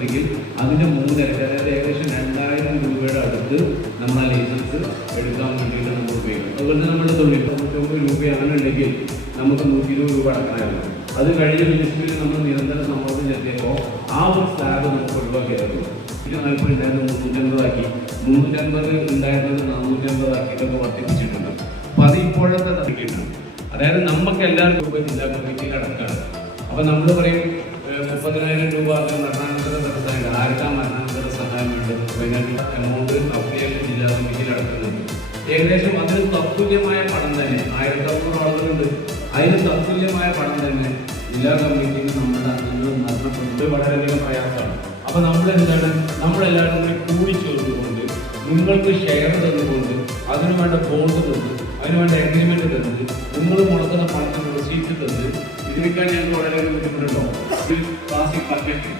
എന്നുണ്ടെങ്കിൽ അതിൻ്റെ 3 ഇരട്ടി, അതായത് ഏകദേശം 2000 രൂപയുടെ അടുത്ത് നമ്മൾ ആ ലൈസൻസ് എടുക്കാൻ വേണ്ടിയിട്ട് നമ്മൾ ഉപയോഗിക്കും. അതുപോലെ നമ്മുടെ 99 രൂപയാണെന്നുണ്ടെങ്കിൽ നമുക്ക് 120 രൂപ അടക്കണമായിരുന്നു. അത് കഴിഞ്ഞ മിനിസ്ട്രിയിൽ നമ്മൾ നിരന്തരം സമ്മർദ്ദം ചെലുത്തിയപ്പോൾ ആ ഒരു സ്ലാബ് നമുക്ക് ഒഴിവാക്കിയായിരുന്നു. 240 ഉണ്ടായിരുന്നത് 350 ആക്കി, 350 ഉണ്ടായിരുന്നത് 450 ആക്കിയിട്ടൊക്കെ വർദ്ധിപ്പിച്ചിട്ടുണ്ട്. അപ്പോൾ അത് ഇപ്പോഴത്തെ തട്ടിയിട്ടുണ്ട്. അതായത് നമുക്ക് എല്ലാവർക്കും രൂപ ജില്ലാ കമ്മിറ്റിയിൽ അടക്കാണ്. അപ്പോൾ നമ്മൾ പറയും 30,000 രൂപ മരണാനന്തര ധനസഹായം, ആർക്കാണ് മരണാനന്തര സഹായം വേണ്ടത്? അതിനകത്ത് എമൗണ്ട് അപ്ലിക്കേഷൻ ജില്ലാ കമ്മിറ്റിയിൽ അടക്കുന്നുണ്ട്. ഏകദേശം അതിന് തത്തുല്യമായ പണം തന്നെ 1500 ആളുകളുണ്ട്. അതിന് തത്തുല്യമായ പണം തന്നെ ജില്ലാ കമ്മിറ്റിയിൽ നമ്മുടെ അംഗങ്ങൾ മരണപ്പെടുന്നത് വളരെയധികം പ്രയാസമാണ്. അപ്പോൾ നമ്മളെല്ലാവരും കൂടി കൂടിച്ചേർന്നുകൊണ്ട് നിങ്ങൾക്ക് ഷെയർ തന്നുകൊണ്ട് അതിനു വേണ്ട ബോണ്ട് തന്ന് അതിനുവേണ്ട എഗ്രിമെന്റ് തന്നത് നിങ്ങൾ മുടക്കുന്ന പണത്തിന് റെസീറ്റ് തന്ന് ഇതിനേക്കാൾ ഞങ്ങൾക്ക് വളരെ ബുദ്ധിമുട്ടുണ്ടോ? Classic perfect